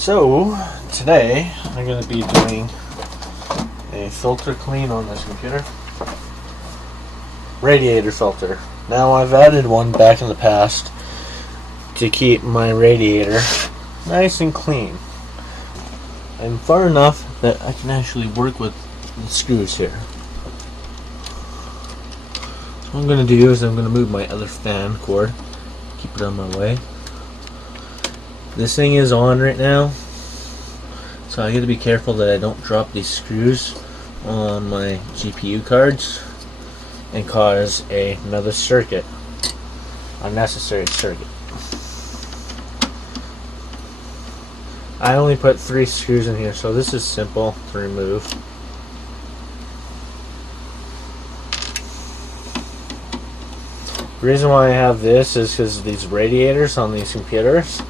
So today I'm going to be doing a filter clean on this computer. Radiator filter. Now I've added one back in the past to keep my radiator nice and clean. I'm far enough that I can actually work with the screws here. So what I'm going to do is I'm going to move my other fan cord, keep it on my way. This thing is on right now, so I got to be careful that I don't drop these screws on my GPU cards and cause another circuit, unnecessary circuit. I only put 3 screws in here, so this is simple to remove. The reason why I have this is because these radiators on these computers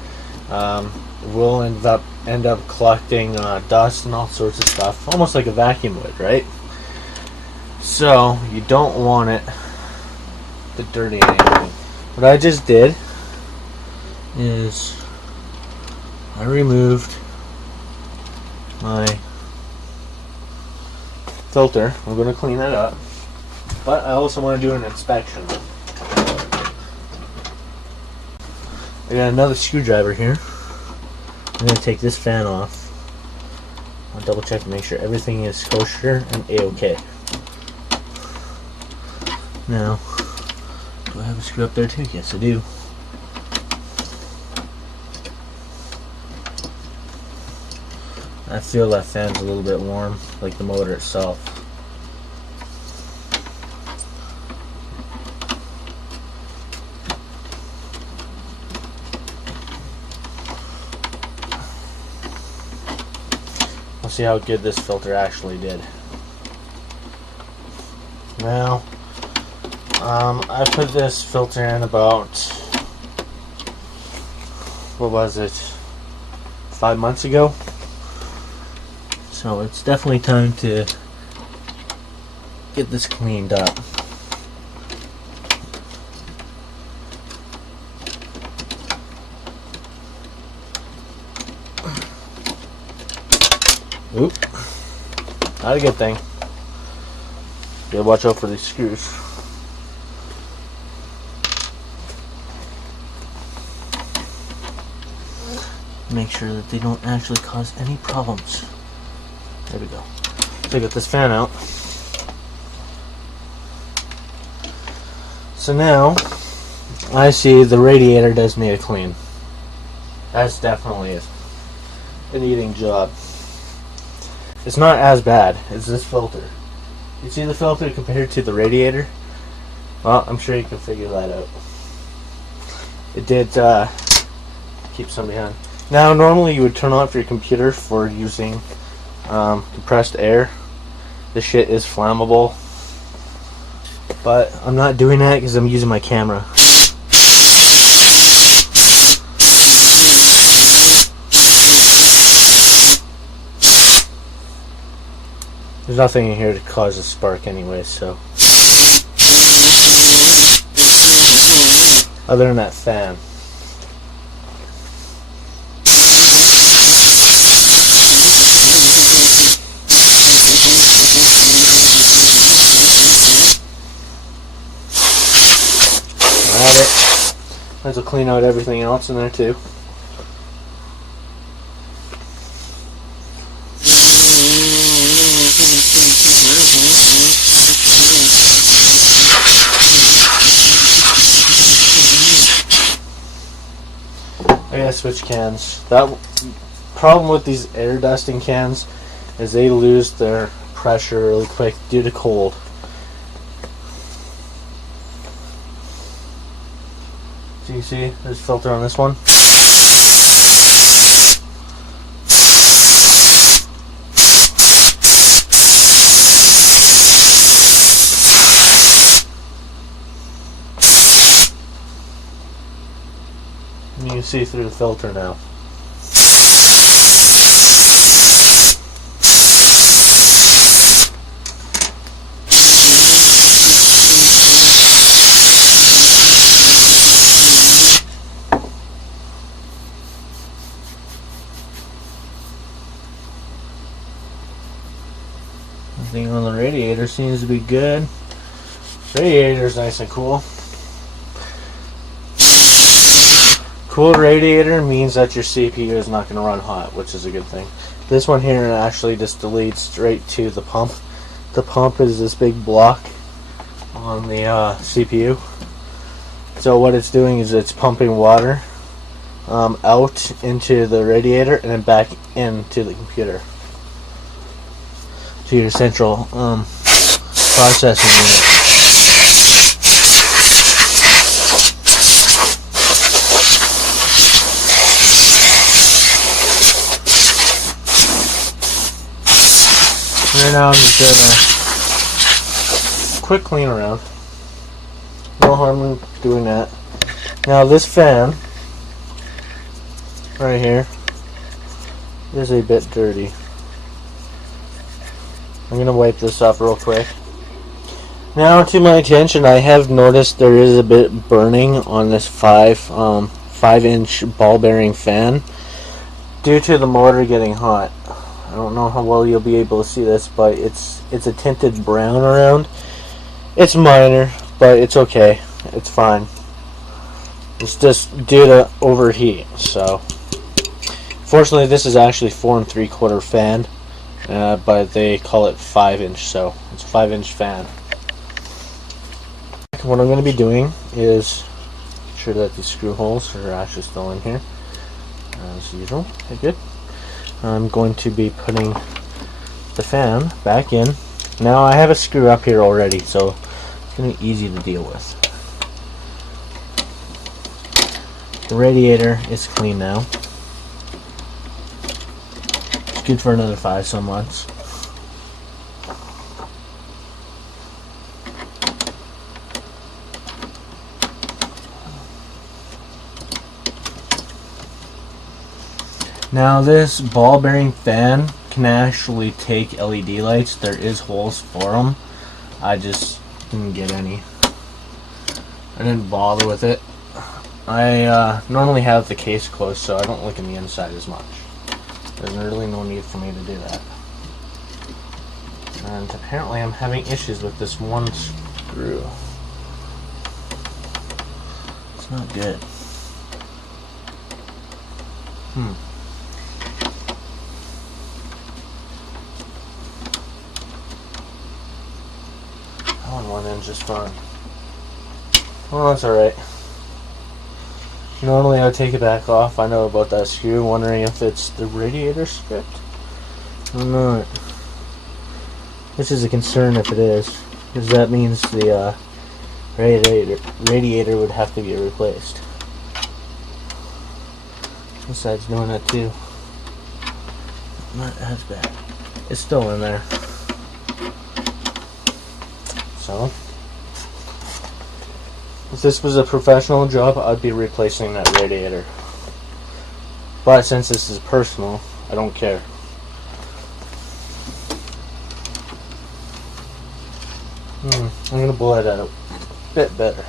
will end up collecting dust and all sorts of stuff, almost like a vacuum would, right? So you don't want it to dirty anything. What I just did is I removed my filter. I'm going to clean that up, but I also want to do an inspection. I got another screwdriver here. I'm going to take this fan off. I'll double check to make sure everything is kosher and a-okay. Now, do I have a screw up there too? Yes, I do. I feel that fan's a little bit warm, like the motor itself. Let's see how good this filter actually did. Now, I put this filter in about, what was it, 5 months ago? So it's definitely time to get this cleaned up. Oop. Not a good thing. Gotta watch out for these screws. Make sure that they don't actually cause any problems. There we go. So I got this fan out. So now I see the radiator does need a clean. That's definitely an eating job. It's not as bad as this filter. You see the filter compared to the radiator? Well, I'm sure you can figure that out. It did keep somebody on. Now, normally you would turn off your computer for using compressed air. This shit is flammable. But I'm not doing that because I'm using my camera. There's nothing in here to cause a spark anyway, so. Other than that fan. Might as well clean out everything else in there too. I gotta switch cans. That problem with these air dusting cans is they lose their pressure really quick due to cold. So you see, there's a filter on this one. And you can see through the filter now. Everything on the radiator seems to be good. Radiator's nice and cool. Cool radiator means that your CPU is not going to run hot, which is a good thing. This one here actually just leads straight to the pump. The pump is this big block on the CPU. So what it's doing is it's pumping water out into the radiator and then back into the computer, to your central processing unit. Right now I'm just doing a quick clean around. No harm in doing that. Now this fan right here is a bit dirty. I'm going to wipe this up real quick. Now to my attention, I have noticed there is a bit burning on this 5-inch ball bearing fan due to the motor getting hot. I don't know how well you'll be able to see this, but it's a tinted brown around. It's minor, but it's okay. It's fine. It's just due to overheat. So, fortunately, this is actually 4 3/4 fan, but they call it 5-inch, so it's a 5-inch fan. What I'm going to be doing is make sure that these screw holes are actually still in here, as usual. Okay, good. I'm going to be putting the fan back in. Now I have a screw up here already, so it's going to be easy to deal with. The radiator is clean now. It's good for another 5 some months. Now this ball bearing fan can actually take LED lights. There is holes for them. I just didn't get any. I didn't bother with it. I normally have the case closed, so I don't look in the inside as much. There's really no need for me to do that. And apparently I'm having issues with this one screw. It's not good. That one went in just fine. Well, that's alright. Normally I would take it back off. I know about that screw, wondering if it's the radiator stripped or not. This is a concern if it is, because that means the radiator would have to be replaced. This side's doing that too. Not as bad. It's still in there. So, if this was a professional job, I'd be replacing that radiator. But since this is personal, I don't care. I'm going to blow it out a bit better.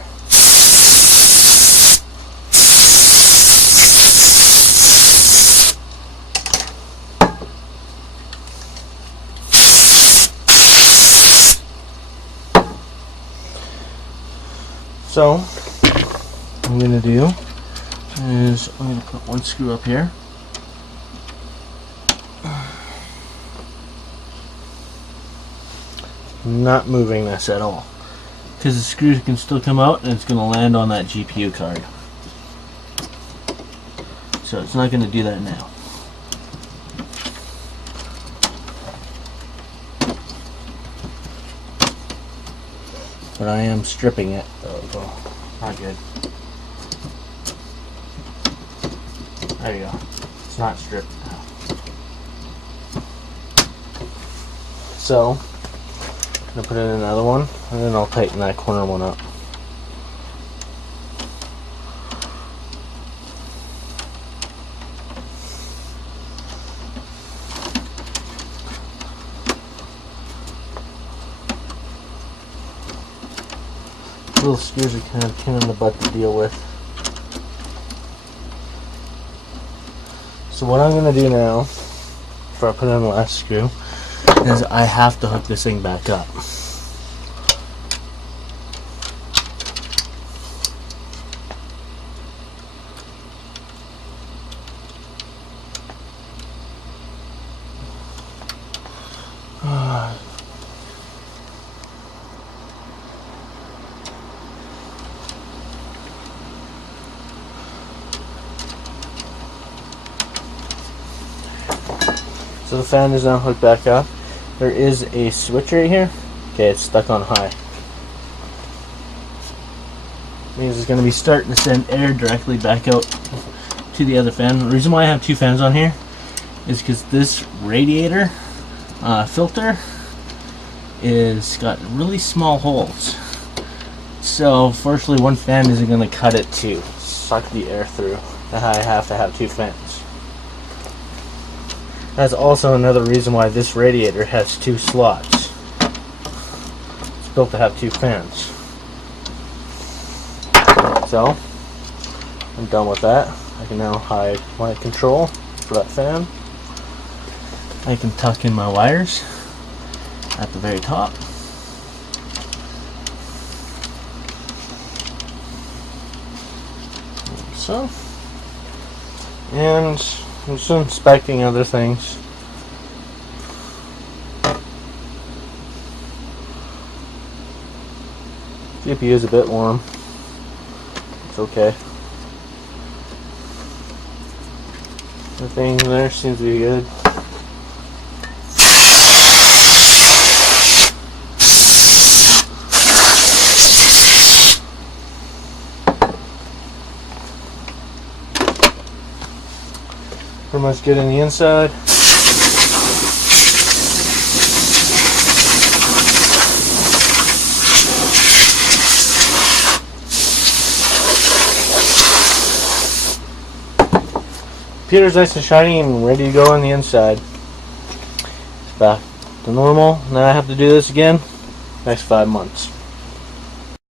So, what I'm going to do is I'm going to put one screw up here. I'm not moving this at all, because the screws can still come out and it's going to land on that GPU card. So it's not going to do that now. But I am stripping it. Oh, not good. There you go. It's not stripped now. So, I'm going to put in another one, and then I'll tighten that corner one up. Little screws are kind of pain in the butt to deal with. So what I'm going to do now, before I put in the last screw, is I have to hook this thing back up. So the fan is now hooked back up. There is a switch right here. Okay, it's stuck on high. Means it's going to be starting to send air directly back out to the other fan. The reason why I have two fans on here is because this radiator filter is got really small holes. So fortunately one fan isn't going to cut it to suck the air through. I have to have two fans. That's also another reason why this radiator has two slots. It's built to have two fans. So, I'm done with that. I can now hide my control for that fan. I can tuck in my wires at the very top. Like so. And I'm just inspecting other things. CPU is a bit warm. It's okay. Everything there seems to be good. Pretty much good on the inside. Computer's nice and shiny and ready to go on the inside. It's back to normal. Now I have to do this again next 5 months.